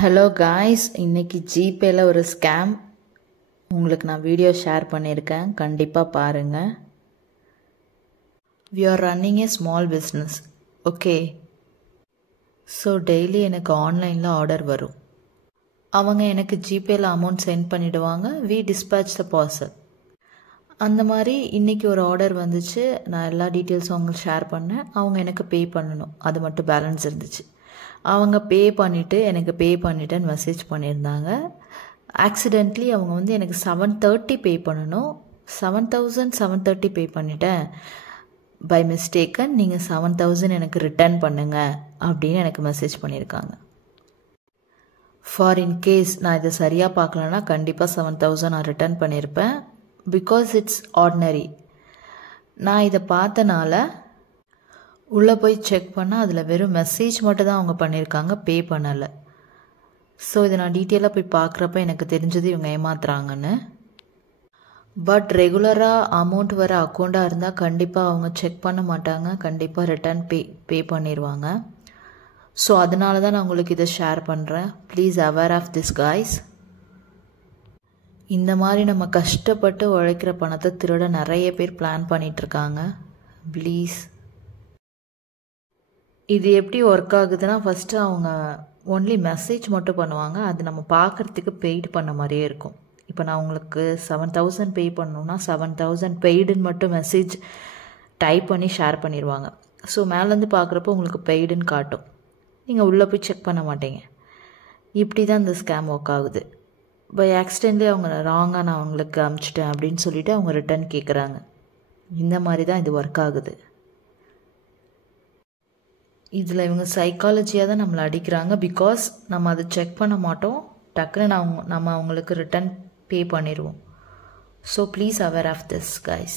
Hello guys, இன்றைக்கி ஜிபேயில் ஒரு ஸ்கேம் உங்களுக்கு நான் வீடியோ ஷேர் பண்ணியிருக்கேன். கண்டிப்பாக பாருங்கள். We are running a small business. Okay, so daily எனக்கு ஆன்லைனில் ஆர்டர் வரும். அவங்க எனக்கு ஜிபேயில் அமௌண்ட் சென்ட் பண்ணிவிடுவாங்க. We dispatch the parcel. அந்த மாதிரி இன்றைக்கி ஒரு ஆர்டர் வந்துச்சு. நான் எல்லா டீட்டெயில்ஸும் அவங்களுக்கு ஷேர் பண்ணேன். அவங்க எனக்கு பே பண்ணணும், அது மட்டும் பேலன்ஸ் இருந்துச்சு. அவங்க பே பண்ணிட்டேன்னு மெசேஜ் பண்ணியிருந்தாங்க. ஆக்சிடென்ட்லி அவங்க வந்து எனக்கு 730 பே பண்ணணும். 7,730 பே பண்ணிட்டேன். பை மிஸ்டேக்கன் நீங்கள் 7,000 எனக்கு ரிட்டர்ன் பண்ணுங்கள் அப்படின்னு எனக்கு மெசேஜ் பண்ணியிருக்காங்க. ஃபார் இன்கேஸ் நான் இதை சரியாக பார்க்கலன்னா கண்டிப்பாக 7,000 நான் ரிட்டர்ன் பண்ணியிருப்பேன். Because it's ordinary. நான் இதை பார்த்தனால உள்ளே போய் செக் பண்ணால் அதில் வெறும் மெசேஜ் மட்டும் தான் அவங்க பண்ணியிருக்காங்க, பே பண்ணலை. ஸோ இதை நான் டீட்டெயிலாக போய் பார்க்குறப்ப எனக்கு தெரிஞ்சது இவங்க ஏமாத்துறாங்கன்னு. பட் ரெகுலராக அமௌண்ட் வர அக்கௌண்ட்டாக இருந்தால் கண்டிப்பாக அவங்க செக் பண்ண மாட்டாங்க, கண்டிப்பாக ரிட்டர்ன் பே பண்ணிடுவாங்க. ஸோ அதனால தான் நான் உங்களுக்கு இதை ஷேர் பண்ணுறேன். Please aware of this guys. இந்த மாதிரி நம்ம கஷ்டப்பட்டு உழைக்கிற பணத்தை திருட நிறைய பேர் பிளான் பண்ணிகிட்ருக்காங்க. ப்ளீஸ். இது எப்படி ஒர்க் ஆகுதுன்னா, ஃபஸ்ட்டு அவங்க ஒன்லி மெசேஜ் மட்டும் பண்ணுவாங்க. அது நம்ம பார்க்குறதுக்கு பெய்டு பண்ண மாதிரியே இருக்கும். இப்போ நான் உங்களுக்கு 7,000 பே பண்ணணுன்னா 7,000 பெய்டுன்னு மட்டும் மெசேஜ் டைப் பண்ணி ஷேர் பண்ணிடுவாங்க. ஸோ மேலேருந்து பார்க்குறப்போ உங்களுக்கு பெய்டுன்னு காட்டும். நீங்கள் உள்ளே போய் செக் பண்ண மாட்டீங்க. இப்படி தான் இந்த ஸ்கேம் ஒர்க் ஆகுது. பை ஆக்சிடென்ட்லி அவங்க ராங்காக நான் அவங்களுக்கு அனுப்பிச்சிட்டேன் அப்படின்னு சொல்லிவிட்டு அவங்க ரிட்டர்ன் கேட்குறாங்க. இந்த மாதிரி தான் இது ஒர்க் ஆகுது. இதில் இவங்க சைக்காலஜியாக தான் நம்மளை அடிக்கிறாங்க. பிகாஸ் நம்ம அதை செக் பண்ண மாட்டோம், டக்குன்னு நம்ம அவங்களுக்கு ரிட்டர்ன் பே பண்ணிடுவோம். So please aware of this guys.